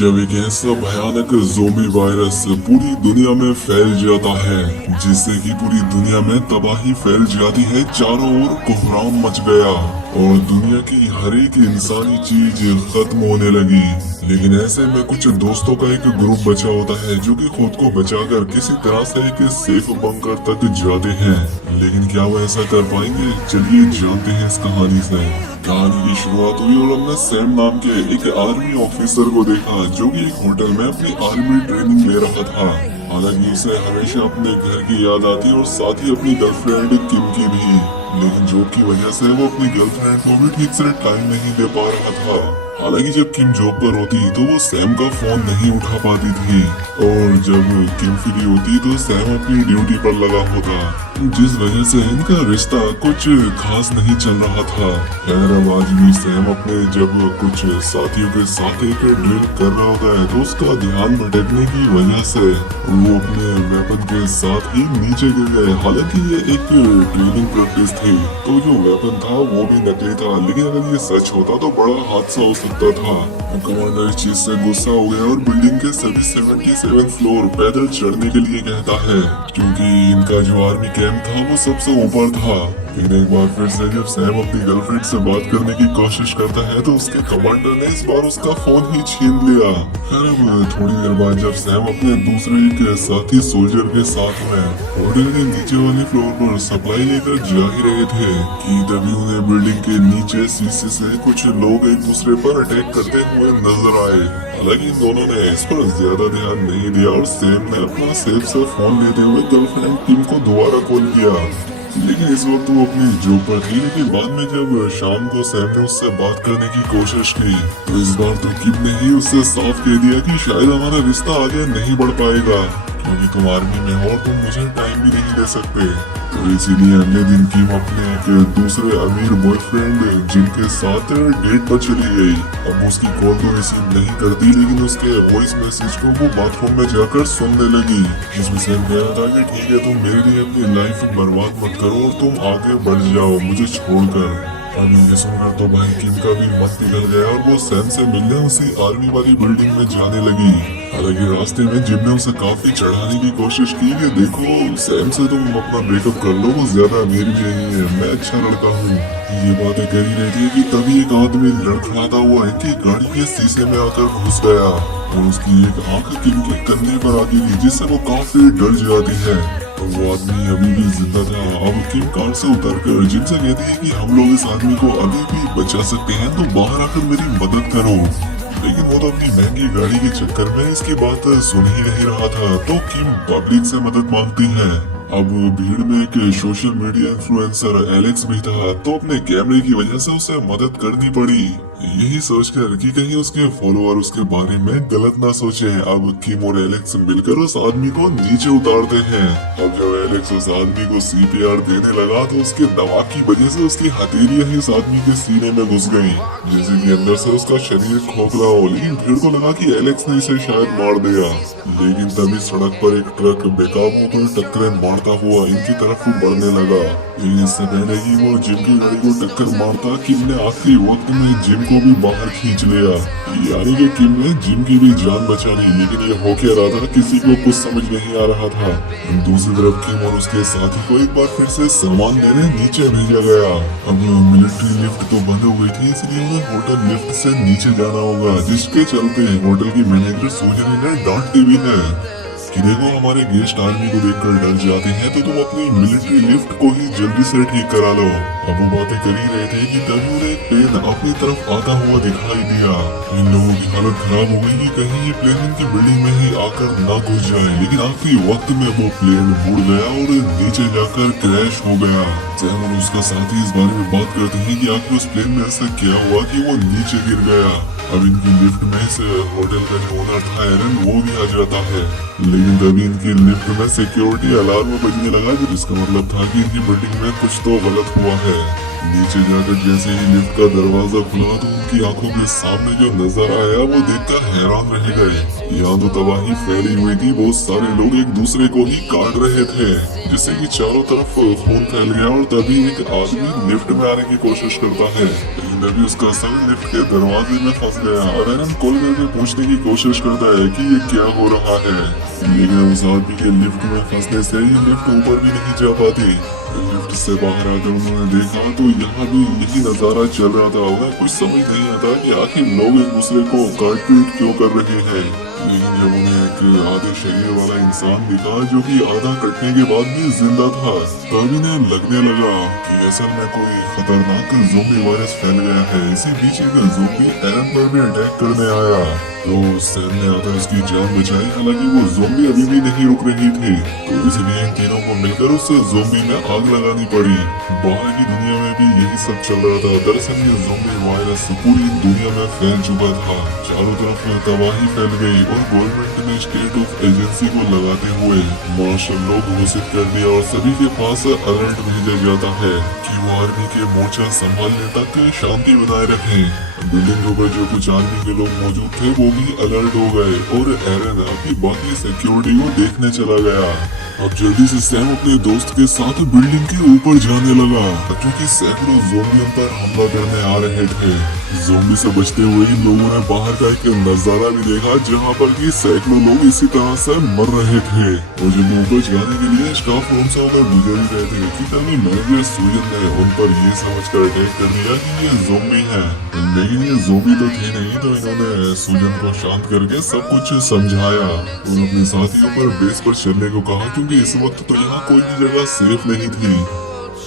जब एक ऐसा भयानक ज़ोंबी वायरस पूरी दुनिया में फैल जाता है जिससे कि पूरी दुनिया में तबाही फैल जाती है, चारों ओर कोहराम मच गया और दुनिया की हर एक इंसानी चीज खत्म होने लगी। लेकिन ऐसे में कुछ दोस्तों का एक ग्रुप बचा होता है जो कि खुद को बचाकर किसी तरह से एक सेफ बंकर तक जाते हैं। लेकिन क्या वो ऐसा कर पाएंगे? चलिए जानते हैं इस कहानी से। कहानी की शुरुआत हुई और हमने सैम नाम के एक आर्मी ऑफिसर को देखा जो कि एक होटल में अपनी आर्मी ट्रेनिंग ले रहा था। हालांकि उसे हमेशा अपने घर की याद आती और साथ ही अपनी गर्लफ्रेंड किम की भी, लेकिन जॉब की वजह से वो अपनी गर्लफ्रेंड को भी ठीक से टाइम नहीं दे पा रहा था। हालांकि जब किम जॉब पर होती तो वो सैम का फोन नहीं उठा पाती थी और जब किम फ्री होती तो सैम अपनी ड्यूटी पर लगा होता, जिस वजह से इनका रिश्ता कुछ खास नहीं चल रहा था। खैर अब आज भी सैम अपने जब कुछ साथियों के साथ एक ड्रिल कर रहा होता है तो उसका ध्यान भटकने की वजह से वो अपने वेपन के साथ ही नीचे गिर गए। हालांकि ये एक ट्रेनिंग प्रैक्टिस थी तो जो वेपन था वो भी नकली था, लेकिन अगर ये सच होता तो बड़ा हादसा हो सकता था। कमांडर इस चीज से गुस्सा हो गया और बिल्डिंग के सभी 77 फ्लोर पैदल चढ़ने के लिए कहता है, क्योंकि इनका जो आर्मी कैंप था वो सबसे ऊपर था। लेकिन एक बार फिर से जब सैम अपनी गर्लफ्रेंड से बात करने की कोशिश करता है तो उसके कमांडर ने इस बार उसका फोन ही छीन लिया। खैर अब थोड़ी देर बाद जब सैम अपने दूसरे एक साथी सोल्जर के साथ में होटल के नीचे वाले फ्लोर पर सप्लाई लेकर जा ही रहे थे कि तभी उन्हें बिल्डिंग के नीचे शीशे से कुछ लोग एक दूसरे पर अटैक करते हुए नजर आए। हालांकि दोनों ने इस पर ज्यादा ध्यान नहीं दिया और सैम ने अपना सेफ से फोन लेते हुए गर्लफ्रेंड किम को दोबारा कॉल किया। लेकिन इस वक्त वो अपनी जॉब पर थी। लेकिन बाद में जब शाम को सैम ने उससे बात करने की कोशिश की तो इस बार तो किम ने ही उससे साफ कह दिया कि शायद हमारा रिश्ता आगे नहीं बढ़ पाएगा क्योंकि तुम आर्मी में हो और तुम मुझे टाइम भी नहीं दे सकते। तो इसीलिए अगले दिन किम अपने एक दूसरे अमीर बॉयफ्रेंड जिनके साथ डेट पर चली गई। अब उसकी कॉल तो रिसीव नहीं करती लेकिन उसके वॉइस मैसेज को वो बाथरूम में जाकर सुनने लगी, जिसमें सैम कह रहा था कि ठीक है तुम मेरे लिए अपनी लाइफ बर्बाद मत करो और तुम आगे बढ़ जाओ मुझे छोड़कर। अब ये सुनकर तो भाई किम का भी मत पिघल गया और वो सैम से मिलने उसी आर्मी वाली बिल्डिंग में जाने लगी। हालांकि रास्ते में जिम ने उसे काफी चढ़ाने की कोशिश की कि देखो सैम से तुम अपना ब्रेकअप कर लो, वो ज्यादा अमीर भी नहीं है, मैं अच्छा लड़का हूँ। ये बातें कर ही रहती है कि तभी एक आदमी लड़खड़ाता हुआ इनकी गाड़ी के शीशे में आकर घुस गया और उसकी एक आंख किम के कंधे पर आ गई जिससे वो काफी डर जाती है। वो आदमी अभी भी जिंदा था। अब किम कार से उतरकर जिम से कहती है कि हम लोग इस आदमी को अभी भी बचा सकते हैं तो बाहर आकर मेरी मदद करो। लेकिन वो तो अपनी महंगी गाड़ी के चक्कर में इसकी बात सुन ही नहीं रहा था। तो किम पब्लिक से मदद मांगती है। अब भीड़ में एक सोशल मीडिया इन्फ्लुएंसर एलेक्स भी था तो अपने कैमरे की वजह से उसे मदद करनी पड़ी, यही सोचकर कि कहीं उसके फॉलोअर उसके बारे में गलत ना सोचे। अब किम और एलेक्स मिलकर उस आदमी को नीचे उतारते हैं। अब जब एलेक्स उस आदमी को सीपीआर देने लगा तो उसके दवा की वजह से उसकी हथेलियां ही उस आदमी के सीने में घुस गयी, जैसे कि अंदर से उसका शरीर खोखला हो। लेकिन भीड़ को लगा कि एलेक्स ने इसे शायद मार दिया। लेकिन तभी सड़क पर एक ट्रक बेकाबू होकर टक्करें मारता हुआ इनकी तरफ बढ़ने लगा। इससे पहले ही वो जिम की गाड़ी को टक्कर मारता किम ने आखिरी वक्त में जिम को भी बाहर खींच लिया, यानी कि किम ने जिम की भी जान बचा ली। लेकिन ये हो क्या रहा था किसी को कुछ समझ नहीं आ रहा था। दूसरी तरफ किम और उसके साथी को एक बार फिर से सामान लेने नीचे भेजा गया। अब मिलिट्री लिफ्ट तो बंद हो गई थी इसलिए उन्हें होटल लिफ्ट से नीचे जाना होगा, जिसके चलते होटल की मैनेजर सोजरी ने डांटती भी है कि देखो हमारे गेस्ट आर्मी को देखकर डर जाते हैं तो तुम अपनी मिलिट्री लिफ्ट को ही जल्दी से ठीक करा लो। अब वो बातें कर ही रहे थे कि तभी उन्हें एक प्लेन अपनी तरफ आता हुआ दिखाई दिया। इन लोगों की हालत खराब हो गई कि कहीं ये प्लेन इनकी बिल्डिंग में ही आकर ना घुस जाए। लेकिन आखिरी वक्त में वो प्लेन मुड़ गया और नीचे जाकर क्रैश हो गया। सैम और उसका साथी इस बारे में बात करते हैं कि आखिर उस प्लेन में ऐसा क्या हुआ कि वो नीचे गिर गया। अब इनकी लिफ्ट में से होटल का जो ओनर था एरन वो भी आ जाता है। लेकिन तभी इनकी लिफ्ट में सिक्योरिटी अलार्म बजने लगा, जिसका मतलब था कि इनकी बिल्डिंग में कुछ तो गलत हुआ है। नीचे जाकर जैसे ही लिफ्ट का दरवाजा खुला तो उनकी आंखों के सामने जो नजर आया वो देखकर हैरान रह गए। यहाँ तो तबाही फैली हुई थी, बहुत सारे लोग एक दूसरे को ही काट रहे थे, जिससे कि चारों तरफ खून फैल गया। और तभी एक आदमी लिफ्ट में आने की कोशिश करता है, लेकिन लेकिन तभी उसका सर लिफ्ट के दरवाजे में फंस गया और एरन कॉल करके पूछने की कोशिश करता है कि ये क्या हो रहा है, लेकिन उस आदमी के लिफ्ट में फंसने से ही लिफ्ट ऊपर भी नहीं जा पाती। लिफ्ट से बाहर आकर उन्होंने देखा तो यहाँ भी यही नजारा चल रहा था। उन्हें कुछ समझ नहीं आता कि आखिर लोग एक दूसरे को काटपीट क्यों कर रहे हैं, लेकिन जब उन्हें एक आधे शरीर वाला इंसान दिखा जो कि आधा कटने के बाद भी जिंदा था, तब इन्हें लगने लगा कि असल में कोई खतरनाक ज़ोंबी वायरस फैल गया है। इसी बीच एक ज़ोंबी एरन पर भी अटैक करने आया तो सैम ने आकर उसकी जान बचाई। हालांकि वो ज़ोंबी अभी भी नहीं रुक रही थी, तो इसलिए इन तीनों को मिलकर उस ज़ोंबी में आग लगानी पड़ी। बाहर की दुनिया में भी यही सब चल रहा था। दरअसल ये ज़ोंबी वायरस पूरी दुनिया में फैल चुका था, चारों तरफ तबाही फैल गई और गवर्नमेंट ने स्टेट ऑफ एजेंसी को लगाते हुए मार्शल लॉ घोषित कर दिया और सभी के पास अलर्ट भेजा जाता है कि वो आर्मी के मोर्चा संभालने तक शांति बनाए रखें। बिल्डिंगों पर जो कुछ आर्मी के लोग मौजूद थे वो भी अलर्ट हो गए और एरन अपनी बाकी सिक्योरिटी को देखने चला गया। अब जल्दी से सैम अपने दोस्त के साथ बिल्डिंग के ऊपर जाने लगा क्योंकि सैकड़ों ज़ोंबी उन पर हमला करने आ रहे थे। ज़ोंबी से बचते हुए इन लोगों ने बाहर का एक नजारा भी देखा जहाँ पर कि सैकड़ों लोग इसी तरह से मर रहे थे और जब ऊपर जाने के लिए स्टाफ रूम से होकर गुजर ही रहे थे कि तभी मैनेजर सूजन ने उन पर ये समझकर अटैक कर दिया कि ये ज़ोंबी है, लेकिन ये ज़ोंबी तो थे नहीं। तो इन्होंने सूजन को शांत करके सब कुछ समझाया और अपने साथियों पर बेस पर चलने को कहा क्योंकि इस वक्त तो यहाँ कोई भी जगह सेफ नहीं थी।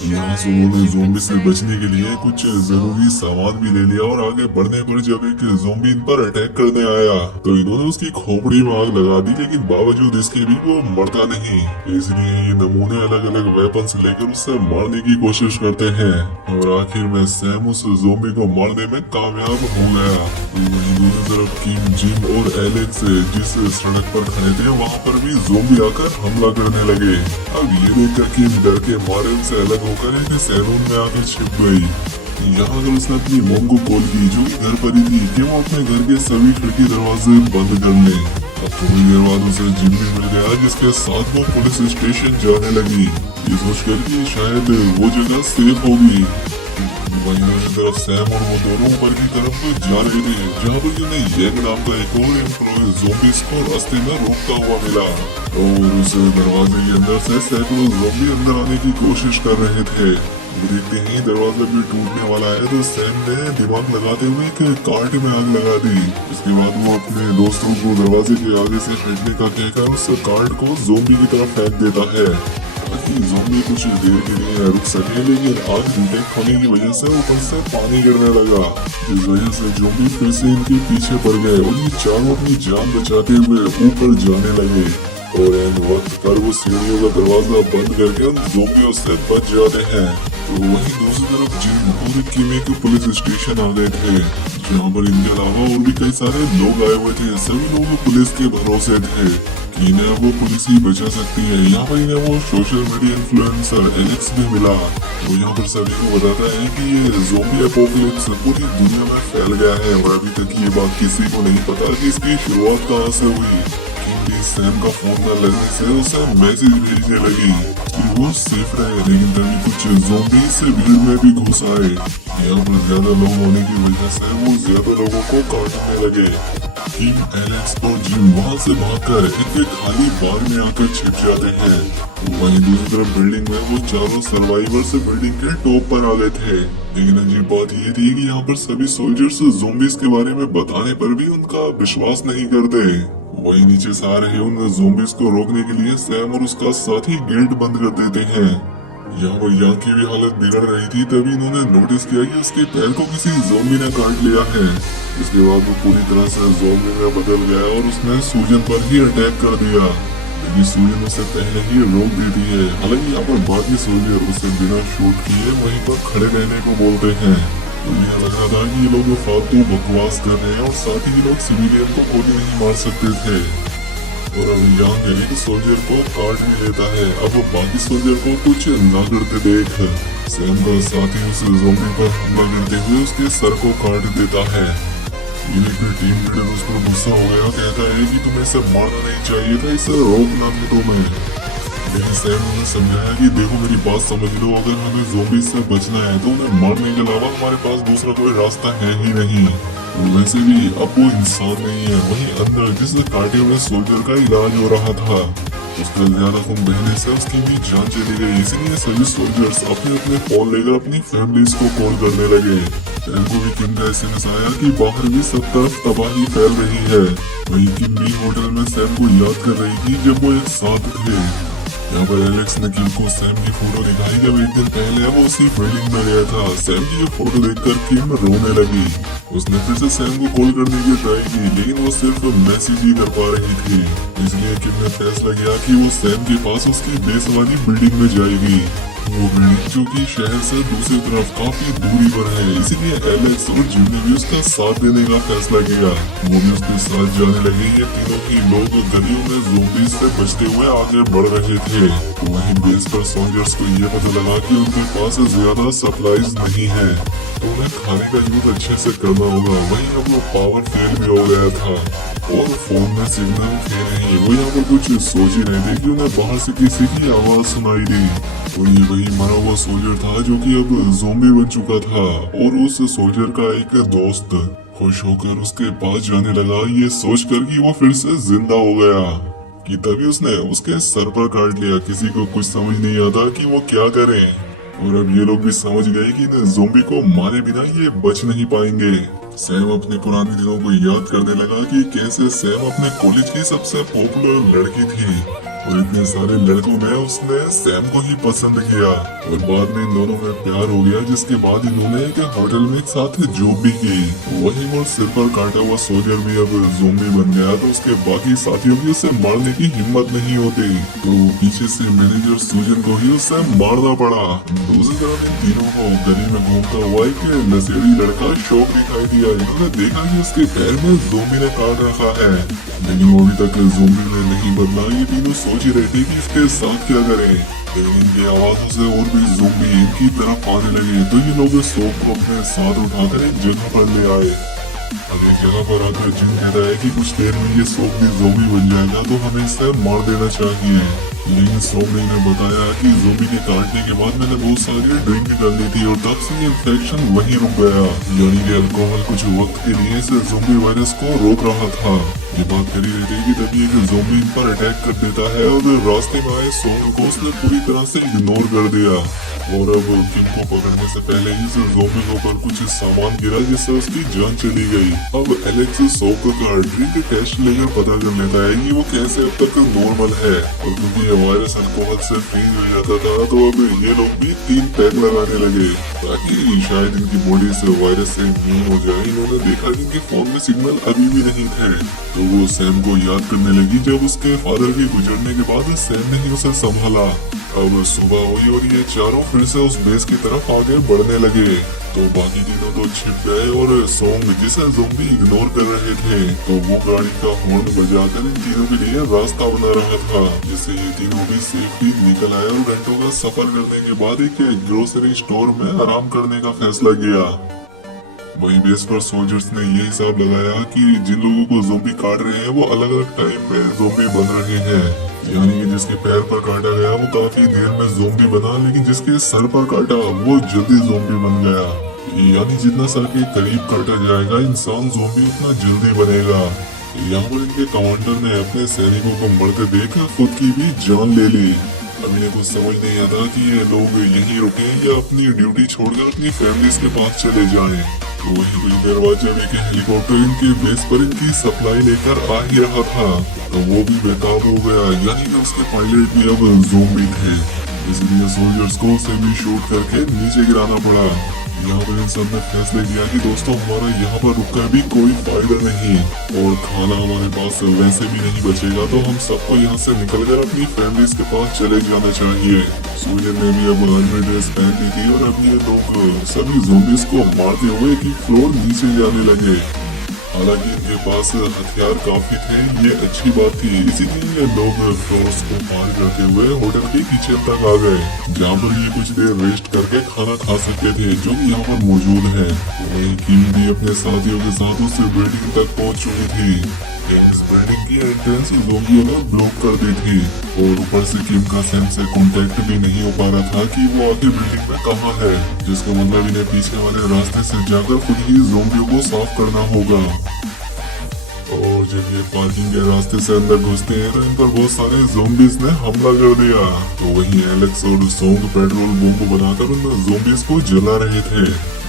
यहाँ से उन्होंने ज़ोंबी से बचने के लिए कुछ जरूरी सामान भी ले लिया और आगे बढ़ने पर जब एक ज़ोंबी इन पर अटैक करने आया तो इन्होंने उसकी खोपड़ी में आग लगा दी, लेकिन बावजूद इसके भी वो मरता नहीं। इसलिए ये नमूने अलग अलग वेपन्स लेकर उससे मारने की कोशिश करते हैं और आखिर में सैम उस ज़ोंबी को मारने में कामयाब हो गया। वहीं दूसरी तरफ किम, जिम और एलेक्स जिस सड़क पर खड़े थे वहाँ पर भी ज़ोंबी आकर हमला करने लगे। अब ये देखकर किम डर के मारे उनसे अलग होकर एक सैलून में आकर छिप गई। यहाँ अगर उसने अपनी मोम को कॉल की जो कि घर पर ही थी कि वो अपने घर के सभी खिड़की दरवाजे बंद कर ले। अब थोड़ी देर बाद उसे जिम भी मिल गया जिसके साथ वो पुलिस स्टेशन जाने लगी, ये सोचकर कि शायद वो जगह सेफ होगी। वहीं दूसरी तरफ सैम और वो दोनों ऊपर की तरफ जा रहे थे जहाँ पर उन्हें यंग नाम का एक और एम्प्लॉय ज़ोंबीज़ को रास्ते में रोकता हुआ मिला और उस दरवाजे के अंदर से सैकड़ों ज़ोंबी अंदर आने की कोशिश कर रहे थे। देखते ही दरवाजा भी टूटने वाला है तो सैम ने दिमाग लगाते हुए एक कार्ट में आग लगा दी। इसके बाद वो अपने दोस्तों को दरवाजे के आगे से हटने का कहकर उस कार्ट को ज़ोंबी की तरफ फेंक देता है ताकि ज़ोंबी कुछ देर के लिए रुक सके, लेकिन आग डिटेक्ट होने की वजह से ऊपर से पानी गिरने लगा जिस वजह से ज़ोंबी फिर से इनके पीछे पड़ गए और ये चारों अपनी जान बचाते हुए ऊपर जाने लगे और इन वक्त पर वो सीढ़ियों का दरवाजा बंद करके उन ज़ोंबियों से बच जाते हैं। तो वहीं दूसरी तरफ जिम और किमी के पुलिस स्टेशन आ गए थे जहाँ पर इनके अलावा और भी कई सारे लोग आए हुए थे। सभी लोग पुलिस के भरोसे थे कि इन्हें वो पुलिस ही बचा सकती है। यहाँ पर इन्हें वो सोशल मीडिया इन्फ्लुएंसर एलेक्स भी मिला तो यहाँ पर सभी को बताता है कि ये ज़ोंबी एपोकलिप्स पूरी दुनिया में फैल गया है और अभी तक ये बात किसी को नहीं पता कि इसकी शुरुआत कहाँ से हुई। सैम का फोन न लगने से उसे मैसेज भेजने लगी कि वो सेफ रहे, लेकिन तभी कुछ ज़ोंबी से भीड़ में भी घुस आए। यहाँ पर ज्यादा लोग होने की वजह से वो ज्यादा लोगों को काटने लगे। किम, एलेक्स और जिम वहाँ से भागकर एक खाली बार में आकर छिप जाते हैं। वहीं दूसरी तरफ बिल्डिंग में वो चारों सर्वाइवर्स बिल्डिंग के टॉप पर आ गए थे, लेकिन अजीब बात ये थी कि यहाँ पर सभी सोल्जर्स ज़ोंबीज़ के बारे में बताने पर भी उनका विश्वास नहीं करते। वहीं नीचे से आ रहे उन ज़ोंबीज़ को रोकने के लिए सैम और उसका साथी गेट बंद कर देते हैं। यहाँ पर यांग की भी हालत बिगड़ रही थी तभी इन्होंने नोटिस किया कि उसके पैर को किसी ज़ोंबी ने काट लिया है। इसके बाद वो पूरी तरह से ज़ोंबी में बदल गया और उसने सूजन पर ही अटैक कर दिया, लेकिन सूजन उसे पहले ही रोक देती है। हालांकि यहाँ पर बाकी सोल्जर उसे बिना शूट किए वहीं पर खड़े रहने को बोलते हैं। तो यह लग रहा था कि ये लोग फालतू बकवास कर रहे हैं और साथ ही ये लोग सिविलियन को गोली नहीं मार सकते थे। और अब यांग एक सोल्जर को काट भी लेता है। अब वो बाकी सोल्जर को कुछ न करते देख सैम का साथी उस ज़ोंबी पर हमला करते हुए उसके सर को काट देता है। ये टीम लीडर उस पर गुस्सा हो गया, कहता है कि तुम्हें इसे मारना नहीं चाहिए था, इसे रोकना नहीं तुम्हें। लेकिन सैम ने उन्हें समझाया कि देखो मेरी बात समझ लो, अगर हमें ज़ोंबी से बचना है तो उन्हें मारने के अलावा हमारे पास दूसरा कोई रास्ता है ही नहीं। और वैसे भी अब वो इंसान नहीं है, वहीं अंदर जिस काटे हुए सोल्जर का इलाज हो रहा था उसका ज्यादा खून बहने से उसकी भी जान चली गई। इसीलिए सभी सोल्जर्स अपने अपने फोन लेकर अपनी फैमिलीज को कॉल करने लगे। सैम को भी किम का एसएमएस आया कि बाहर भी सब तरफ तबाही फैल रही है। वहीं किम भी होटल में सैम को याद कर रही थी जब वो एक साथ थे। यहाँ पर एलेक्स ने किम को सैम की फोटो दिखाई जब एक दिन पहले वो उसी बिल्डिंग में गया था। सैम की ये फोटो देखकर किम रोने लगी। उसने फिर से सैम को कॉल करने की ट्राई की लेकिन वो सिर्फ मैसेज ही कर पा रही थी। इसलिए किम ने फैसला किया कि वो सैम के पास उसकी बेस वाली बिल्डिंग में जाएगी। वो बिल्डिंग जो कि शहर से दूसरी तरफ काफी दूरी पर है, इसीलिए एलेक्स और जिम ने भी उसका साथ देने का फैसला किया। वो भी उसके साथ जाने लगे। ये तीनों ही लोग गलियों में ज़ोंबीज से बचते हुए आगे बढ़ रहे थे। वहीं बेस पर सोल्जर्स को ये पता लगा कि उनके पास ज्यादा सप्लाईज नहीं है, तो उन्हें खाने का यूज अच्छे से करना होगा। वहीं अब वो पावर फेल भी हो गया था और फोन में सिग्नल थे नहीं। वो यहाँ पर कुछ सोच ही रहे थे कि उन्हें बाहर से किसी की आवाज सुनाई दी और ये वही मरा हुआ सोल्जर था जो कि अब ज़ोंबी बन चुका था। और उस सोल्जर का एक दोस्त खुश होकर उसके पास जाने लगा, ये सोचकर कि वो फिर से जिंदा हो गया कि तभी उसने उसके सर पर काट लिया। किसी को कुछ समझ नहीं आता कि वो क्या करे। और अब ये लोग भी समझ गए कि ज़ोंबी को मारे बिना ये बच नहीं पाएंगे। सैम अपने पुराने दिनों को याद करने लगा कि कैसे सैम अपने कॉलेज की सबसे पॉपुलर लड़की थी और इतने सारे लड़कों में उसने सैम को ही पसंद किया और बाद में इन दोनों में प्यार हो गया, जिसके बाद इन्होंने एक होटल में एक साथ जॉब भी की। वहीं वो सिर पर काटा हुआ सोल्जर भी अब ज़ोंबी बन गया, तो उसके बाकी साथियों की उसे मारने की हिम्मत नहीं होती, तो पीछे से मैनेजर सूजन को ही उसे मारना पड़ा। दूसरी तरफ इन तीनों को गली में घूमता हुआ एक नशेड़ी लड़का शौक दिखाई दिया। इन्होंने देखा कि उसके पैर में ज़ोंबी ने काट रखा है, लेकिन वो अभी तक ज़ोंबी में नहीं बदला। ये तीनों सोच ही रहे थे कि इसके साथ क्या करें, लेकिन इनकी आवाजों से और भी ज़ोंबी इनकी तरफ आने लगे। तो ये लोग सोप को अपने साथ उठाकर एक जगह पर ले आए। अब एक जगह पर आकर जिन कहता है कि कुछ देर में ये सोप भी ज़ोंबी बन जाएगा, तो हमें इसे मार देना चाहिए। लेकिन सोप ने इन्हें बताया कि ज़ोंबी के काटने के बाद मैंने बहुत सारी ड्रिंक कर ली थी और तब से ये इन्फेक्शन वहीं रुक गया, यानी कि अल्कोहल कुछ वक्त के लिए इस ज़ोंबी वायरस को रोक रहा था। ये बात करी रही थी कि तभी एक ज़ोंबी इन पर अटैक कर देता है और रास्ते में आए सोंग को उसने पूरी तरह से इग्नोर कर दिया। और अब किम को पकड़ने से पहले ही इस ज़ोंबी के ऊपर कुछ सामान गिरा जिससे उसकी जान चली गई। अब एलेक्स सोंग का ड्रिंक टेस्ट लेकर पता कर लेता है कि वो कैसे अब तक नॉर्मल है, और क्योंकि ये वायरस अल्कोहल से फ्रीज हो जाता था, तो अब ये लोग भी 3 पैक लगाने लगे ताकि शायद इनकी बॉडी से वायरस से इम्यून हो जाए। इन्होंने देखा कि इनके फोन में सिग्नल अभी भी नहीं थे, तो वो सैम को याद करने लगी जब उसके फादर के गुजरने के बाद सैम ने ही उसे संभाला। अब सुबह हुई और ये चारों फिर से उस बेस की तरफ आगे बढ़ने लगे, तो बाकी तीनों तो छिप गए और सोंग जिसे ज़ोंबी इग्नोर कर रहे थे, तो वो गाड़ी का हॉर्न बजाकर इन तीनों के लिए रास्ता बना रहा था, जिससे ये तीनों भी सेफली निकल आए और घंटों का सफर करने के बाद एक ग्रोसरी स्टोर में आराम करने का फैसला किया। वहीं बेस पर सोल्जर्स ने ये हिसाब लगाया कि जिन लोगों को ज़ोंबी काट रहे हैं वो अलग अलग टाइम में ज़ोंबी बन रहे हैं, यानी कि जिसके पैर पर काटा गया वो काफी देर में ज़ोंबी बना, लेकिन जिसके सर पर काटा वो जल्दी ज़ोंबी बन गया। यानी जितना सर के करीब काटा जाएगा इंसान ज़ोंबी उतना जल्दी बनेगा। यहाँ पर इनके कमांडर ने अपने सैनिकों को मरते देख खुद की भी जान ले ली। अब इन्हें कुछ समझ नहीं आता कि ये लोग यहीं रुके या अपनी ड्यूटी छोड़कर अपनी फैमिलीज के पास चले जाएं। तो वही कुछ देर बाद जब एक हेलीकॉप्टर इनके बेस पर इनकी सप्लाई लेकर आ ही रहा था, तो वो भी बेताब हो गया, यानी कि उसके पायलट भी अब ज़ोंबी थे। इसलिए सोल्जर्स को उसे भी शूट करके नीचे गिराना पड़ा। यहाँ पर इन सब ने फैसले किया कि दोस्तों हमारा यहाँ पर रुककर भी कोई फायदा नहीं और खाना हमारे पास वैसे भी नहीं बचेगा, तो हम सबको यहाँ से निकलकर अपनी फैमिलीज के पास चले जाना चाहिए। सूजन ने भी अब आर्मी ड्रेस पहन ली थी और अब ये लोग सभी ज़ोंबीज को मारते हुए एक फ्लोर नीचे जाने लगे। हालांकि इनके पास हथियार काफी थे, ये अच्छी बात थी, इसीलिए ये लोग फ्लोर्स को पार करते हुए होटल के किचन तक आ गए, जहाँ पर ये कुछ देर रेस्ट करके खाना खा सकते थे, जो कि यहाँ पर मौजूद है। वहीं किम भी अपने साथियों के साथ उस बिल्डिंग तक पहुँच चुकी थी, लेकिन इस बिल्डिंग की एंट्रेंस ज़ोंबियों ने ब्लॉक कर दी थी। और ऊपर से किम का सैम से कांटेक्ट भी नहीं हो पा रहा था कि वो आखिर बिल्डिंग में कहाँ है, जिसका मतलब इन्हें पीछे वाले रास्ते से जाकर खुद ही ज़ोंबियों को साफ करना होगा। और जब ये पार्किंग के रास्ते से अंदर घुसते हैं तो इन पर बहुत सारे ज़ोंबीज ने हमला कर दिया। तो वहीं एलेक्स और सोंग पेट्रोल बम बनाकर उन ज़ोंबीज को जला रहे थे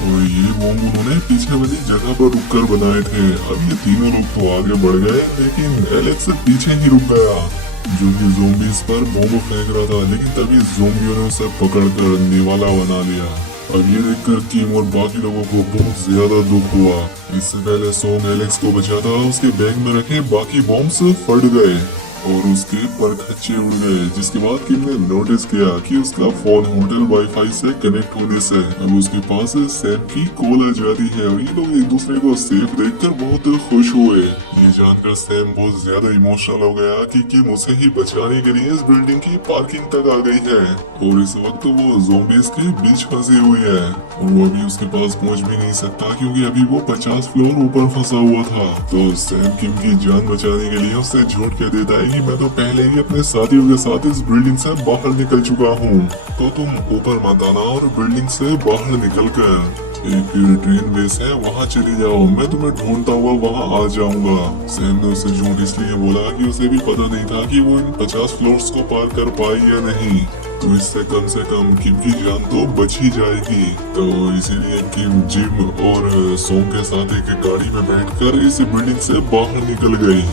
और ये बम उन्होंने पीछे वाली जगह पर रुककर बनाए थे। अब ये तीनों लोग तो आगे बढ़ गए, लेकिन एलेक्स पीछे ही रुक गया जो कि ज़ोंबीज पर बम फेंक रहा था, लेकिन तभी ज़ोंबियों ने उसे पकड़कर निवाला बना लिया। अब ये देखकर किम और बाकी लोगों को बहुत ज्यादा दुख हुआ। इससे पहले सोंग एलेक्स को बचा था, उसके बैग में रखे बाकी बॉम्ब्स फट गए और उसके परखच्चे उड़ गए, जिसके बाद किम ने नोटिस किया कि उसका फोन होटल वाईफाई से कनेक्ट होने से अब उसके पास सैम की कॉल आ जाती है और ये लोग एक दूसरे को सेफ देखकर बहुत खुश हुए। ये जानकर सैम बहुत ज्यादा इमोशनल हो गया कि किम उसे ही बचाने के लिए इस बिल्डिंग की पार्किंग तक आ गई है और इस वक्त वो ज़ोंबीज के बीच फंसी हुई है और वो अभी उसके पास पहुंच भी नहीं सकता क्योंकि अभी वो 50 फ्लोर ऊपर फंसा हुआ था। तो सैम किम की जान बचाने के लिए उससे झूठ कह देता है कि मैं तो पहले ही अपने साथियों के साथ इस बिल्डिंग से बाहर निकल चुका हूँ, तो तुम ऊपर मत आना और बिल्डिंग से बाहर निकलकर एक ट्रेन बेस है वहाँ चली जाओ, मैं तुम्हें ढूंढता हुआ वहाँ आ जाऊंगा। सैम ने उसे झूठ इसलिए बोला कि उसे भी पता नहीं था कि वो इन 50 फ्लोर्स को पार कर पाई या नहीं, तो इससे कम किम की जान तो बच ही जाएगी। तो इसीलिए किम जिम और सोंग के साथ एक गाड़ी में बैठकर इस बिल्डिंग से बाहर निकल गई।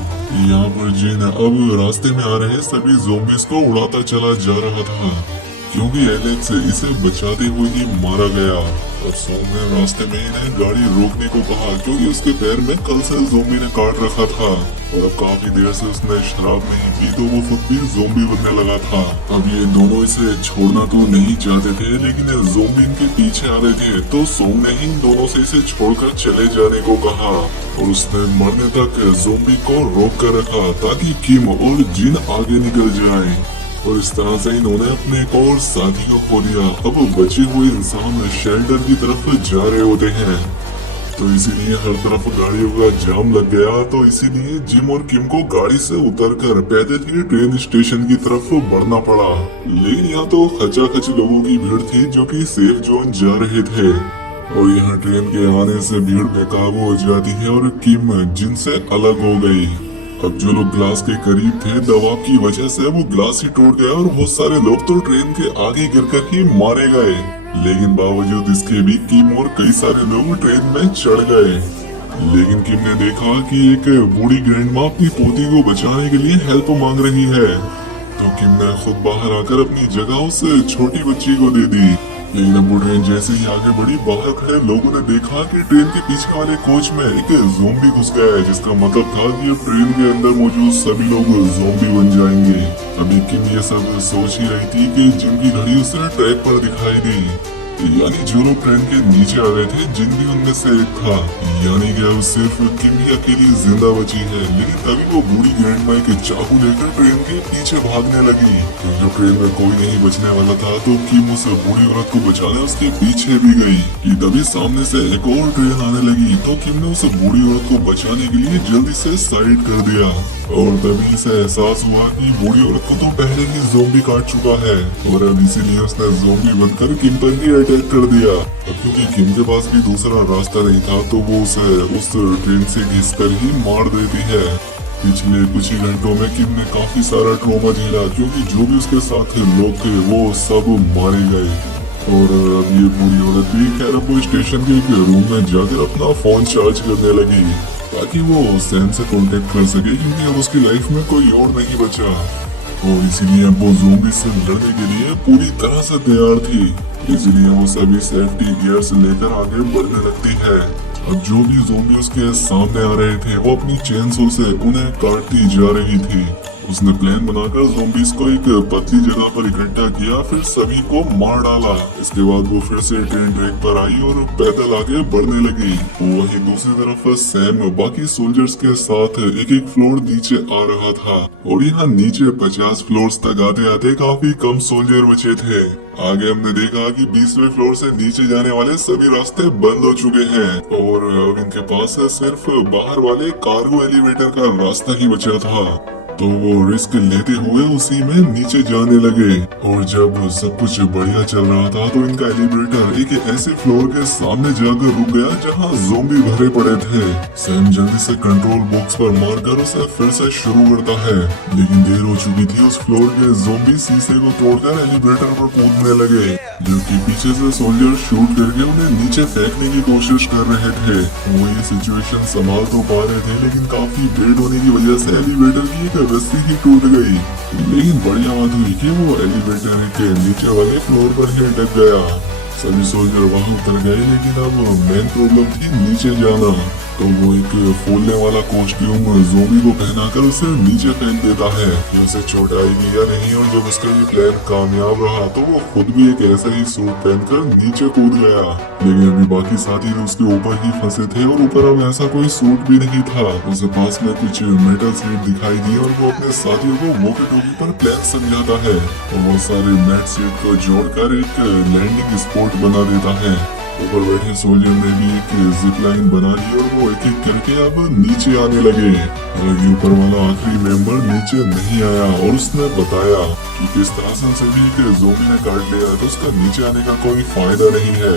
यहाँ पर जिन अब रास्ते में आ रहे सभी ज़ोंबीज को उड़ाता चला जा रहा था क्योंकि एलेक्स इसे बचाते हुए ही मारा गया। और सोंग ने रास्ते में इन्हें गाड़ी रोकने को कहा क्योंकि उसके पैर में कल से ज़ोंबी ने काट रखा था और अब काफी देर से उसने शराब नहीं पी तो वो खुद भी ज़ोंबी बनने लगा था। अब ये दोनों इसे छोड़ना तो नहीं चाहते थे, लेकिन ज़ोंबी इनके पीछे आ रहे थे, तो सोंग ने इन दोनों से इसे छोड़कर चले जाने को कहा और उसने मरने तक ज़ोंबी को रोक कर रखा ताकि किम और जिन आगे निकल जाएं। और इस तरह से इन्होंने अपने एक और साथी को खो दिया। अब बचे हुए इंसान शेल्टर की तरफ जा रहे होते हैं, तो इसीलिए हर तरफ गाड़ियों का जाम लग गया। तो इसीलिए जिम और किम को गाड़ी से उतरकर पैदल ही ट्रेन स्टेशन की तरफ बढ़ना पड़ा। लेकिन यहाँ तो खचाखच लोगों की भीड़ थी जो कि सेफ जोन जा रहे थे और यहाँ ट्रेन के आने से भीड़ बेकाबू हो जाती है और किम जिन से अलग हो गई। अब जो लोग ग्लास के करीब थे दबाव की वजह से वो ग्लास ही टूट गया और बहुत सारे लोग तो ट्रेन के आगे गिरकर ही मारे गए, लेकिन बावजूद इसके भी किम और कई सारे लोग ट्रेन में चढ़ गए। लेकिन किम ने देखा कि एक बूढ़ी ग्रैंडमा अपनी पोती को बचाने के लिए हेल्प मांग रही है, तो किम ने खुद बाहर आकर अपनी जगह उस छोटी बच्ची को दे दी। लेकिन अब वो ट्रेन जैसे ही आगे बढ़ी, बाहर खड़े लोगों ने देखा कि ट्रेन के पीछे वाले कोच में एक ज़ोंबी घुस गया है, जिसका मतलब था कि अब ट्रेन के अंदर मौजूद सभी लोग ज़ोंबी बन जाएंगे। अभी किम ये सब सोच ही रही थी कि जिम की घड़ी उसे ट्रैक पर दिखाई दी, यानी जो लोग ट्रेन के नीचे आ रहे थे जिन भी उनमें से एक था, यानी कि अब सिर्फ किम ही अकेली जिंदा बची है। लेकिन तभी वो बूढ़ी ग्रैंडमा के चाकू लेकर ट्रेन के पीछे भागने लगी। जो ट्रेन में कोई नहीं बचने वाला था, तो किम उस बूढ़ी औरत को बचाने उसके पीछे भी गई कि तभी सामने से एक और ट्रेन आने लगी, तो किम ने उस बूढ़ी औरत को बचाने के लिए जल्दी से साइड कर दिया और तभी से एहसास हुआ कि बूढ़ी औरत को तो पहले ही ज़ोंबी काट चुका है और अब इसीलिए उसने ज़ोंबी बनकर किम पर ही अटैक कर दिया। अब क्योंकि किम के पास भी दूसरा रास्ता नहीं था, तो वो उसे उस ट्रेन से घिसकर ही मार देती है। पिछले कुछ ही घंटों में किम ने काफी सारा ट्रॉमा झेला क्योंकि जो भी उसके साथ लोग थे वो सब मारे गए। और अब ये बूढ़ी औरत भी खैर वो स्टेशन के एक रूम में जाकर अपना फोन चार्ज करने लगी ताकि वो सैम से कांटेक्ट कर सके, क्योंकि अब उसकी लाइफ में कोई और नहीं बचा और इसीलिए अब वो ज़ोंबी से लड़ने के लिए पूरी तरह से तैयार थी। इसलिए वो सभी सेफ्टी गियर्स लेकर आगे बढ़ने लगती है। अब जो भी ज़ोंबी उसके सामने आ रहे थे वो अपनी चेनसो से उन्हें काटती जा रही थी। उसने प्लान बनाकर ज़ोंबीज को एक पतली जगह पर इकट्ठा किया, फिर सभी को मार डाला। इसके बाद वो फिर से ट्रेन ट्रैक पर आई और पैदल आगे बढ़ने लगी। वहीं दूसरी तरफ सैम बाकी सोल्जर्स के साथ एक एक फ्लोर नीचे आ रहा था और यहाँ नीचे 50 फ्लोर्स तक आते आते काफी कम सोल्जर बचे थे। आगे हमने देखा कि 20वें फ्लोर से नीचे जाने वाले सभी रास्ते बंद हो चुके हैं और अब इनके पास सिर्फ बाहर वाले कार्गो एलिवेटर का रास्ता ही बचा था। तो वो रिस्क लेते हुए उसी में नीचे जाने लगे। और जब सब कुछ बढ़िया चल रहा था तो इनका एलिवेटर एक ऐसे फ्लोर के सामने जाकर रुक गया जहाँ ज़ोंबी भरे पड़े थे। सैम जल्दी से कंट्रोल बॉक्स पर मारकर उसे फिर से शुरू करता है, लेकिन देर हो चुकी थी। उस फ्लोर के ज़ोंबी शीशे को तोड़कर एलिवेटर पर कूदने लगे, जबकि पीछे से सोल्जर शूट करके उन्हें नीचे फेंकने की कोशिश कर रहे थे। वो ये सिचुएशन संभाल तो पा रहे थे, लेकिन काफी भीड़ होने की वजह से एलिवेटर की एक रस्सी ही टूट गई। लेकिन बढ़िया बात हुई कि वो एलिवेटर के नीचे वाले फ्लोर पर ही अटक गया। सभी सोल्जर वहां उतर गए, लेकिन अब मेन प्रॉब्लम थी नीचे जाना। तो वो एक फूलने वाला कॉस्ट्यूम ज़ोंबी को पहनाकर उसे नीचे फेंक देता है कि उसे चोट आएगी या नहीं। और जब उसका ये प्लान कामयाब रहा तो वो खुद भी एक ऐसा ही सूट पहनकर नीचे कूद गया। लेकिन अभी बाकी साथी तो उसके ऊपर ही फंसे थे और ऊपर अब ऐसा कोई सूट भी नहीं था। उसे पास में कुछ मेटल सीट दिखाई दी और वो अपने साथियों को वॉकी टॉकी पर प्लान समझाता है और बहुत सारे मेट सीट को जोड़कर एक लैंडिंग स्पॉट बना देता है। ऊपर बैठे सोल्जर ने भी एक जिप लाइन बना ली और वो एक एक करके अब नीचे आने लगे। हालांकि ऊपर वाला आखिरी मेंबर नीचे नहीं आया और उसने बताया कि किस तरह से उसे भी एक ज़ोंबी ने काट लिया, तो उसका नीचे आने का कोई फायदा नहीं है।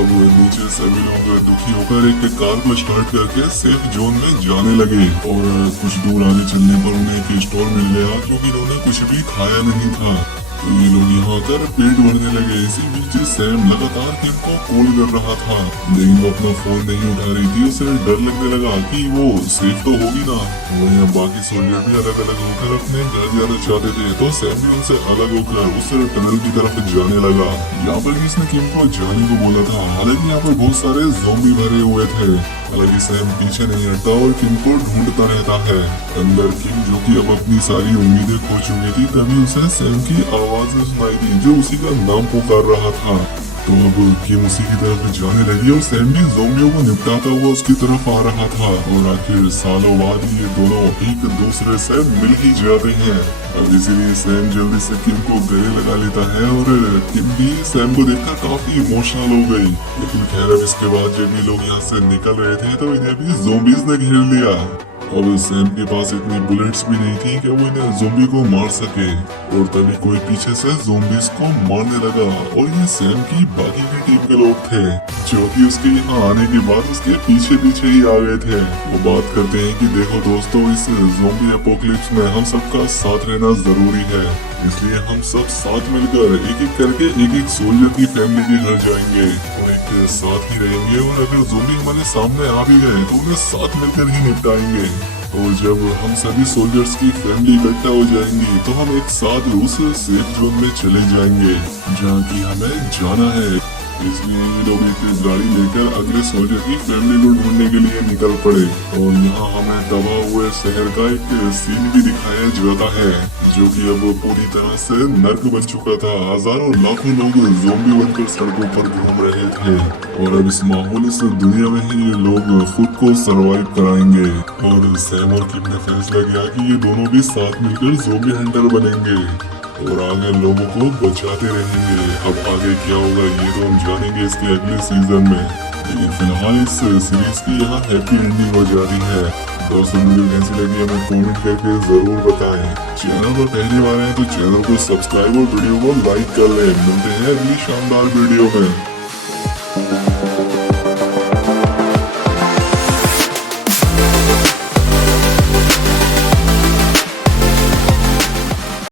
अब नीचे सभी लोग दुखी होकर एक कार को स्टार्ट करके सेफ जोन में जाने लगे। और कुछ दूर आगे चलने पर उन्हें एक स्टोर मिल गया, क्योंकि उन्होंने कुछ भी खाया नहीं था। तो ये लोग यहाँ आकर पेट भरने लगे। इसी बीच सैम लगातार किम को कॉल कर रहा था, लेकिन वो अपना फोन नहीं उठा रही थी। उसे डर लगने लगा कि वो सेफ तो होगी ना। वो यहाँ बाकी सोल्जर भी अलग अलग होकर अपने घर जाना चाहते थे, तो सैम भी उनसे अलग होकर उस टनल की तरफ जाने लगा। यहाँ पर इसने किम को जाने को बोला था, हालांकि यहाँ पर बहुत सारे ज़ोंबी भरे हुए थे। हालांकि सैम पीछे नहीं हटता और किम को ढूंढता रहता है। अंदर किम, जो कि अब अपनी सारी उम्मीदें खो चुकी थी, तभी उसे सैम की आवाज सुनाई दी जो उसी का नाम पुकार रहा था। तो अब किम उसी की तरफ जाने लगी और सैम भी ज़ोंबियों को निपटाता हुआ उसकी तरफ आ रहा था। और आखिर सालों बाद ये दोनों एक दूसरे से मिल ही जाते हैं। अब इसीलिए सैम जल्दी से किम को गले लगा लेता है और किम भी सैम को देखकर काफी इमोशनल हो गई। लेकिन खैर अब इसके बाद जब ये लोग यहाँ से निकल रहे थे तो इन्हें भी ज़ोंबीज ने घेर लिया। अब सैम के पास इतनी बुलेट्स भी नहीं थी कि वो इन्हें ज़ोंबी को मार सके। और तभी कोई पीछे से ज़ोंबीज को मारने लगा और ये सैम की बाकी की टीम के लोग थे, जो कि उसके यहाँ आने के बाद उसके पीछे पीछे ही आ गए थे। वो बात करते हैं कि देखो दोस्तों, इस ज़ोंबी एपोकलिप्स में हम सबका साथ रहना जरूरी है, इसलिए हम सब साथ मिलकर एक एक करके एक एक सोल्जर की फैमिली के घर जाएंगे और एक साथ ही रहेंगे। और अगर ज़ोंबी हमारे सामने आ भी गए तो उन्हें साथ मिलकर ही निपटाएंगे। और जब हम सभी सोल्जर्स की फैमिली इकट्ठा हो जाएंगी तो हम एक साथ उस सेफ जोन में चले जाएंगे जहाँ की हमें जाना है। इसलिए ये लोग एक गाड़ी लेकर अगले सोल्जर की फैमिली को ढूंढने के लिए निकल पड़े। और यहाँ हमें तबाह हुए शहर का एक सीन भी दिखाया जाता है, जो कि अब पूरी तरह से नर्क बन चुका था। हजारों लाखों लोग ज़ोंबी बनकर सड़कों पर घूम रहे थे और अब इस माहौल, इस दुनिया में ही ये लोग खुद को सरवाइव कराएंगे। और सैम और किम ने फैसला किया कि ये दोनों भी साथ मिलकर ज़ोंबी हंटर बनेंगे और आगे लोगों को बचाते रहेंगे। अब आगे क्या होगा ये तो हम जानेंगे इसके अगले सीजन में। लेकिन फिलहाल इस सीरीज की यहाँ हैप्पी एंडिंग हो जाती है। दोस्तों वीडियो कैसी लगी हमें कमेंट करके जरूर बताएं। चैनल पर पहली बार आए तो चैनल को सब्सक्राइब और वीडियो को लाइक कर लें। मिलते हैं अगली शानदार वीडियो में।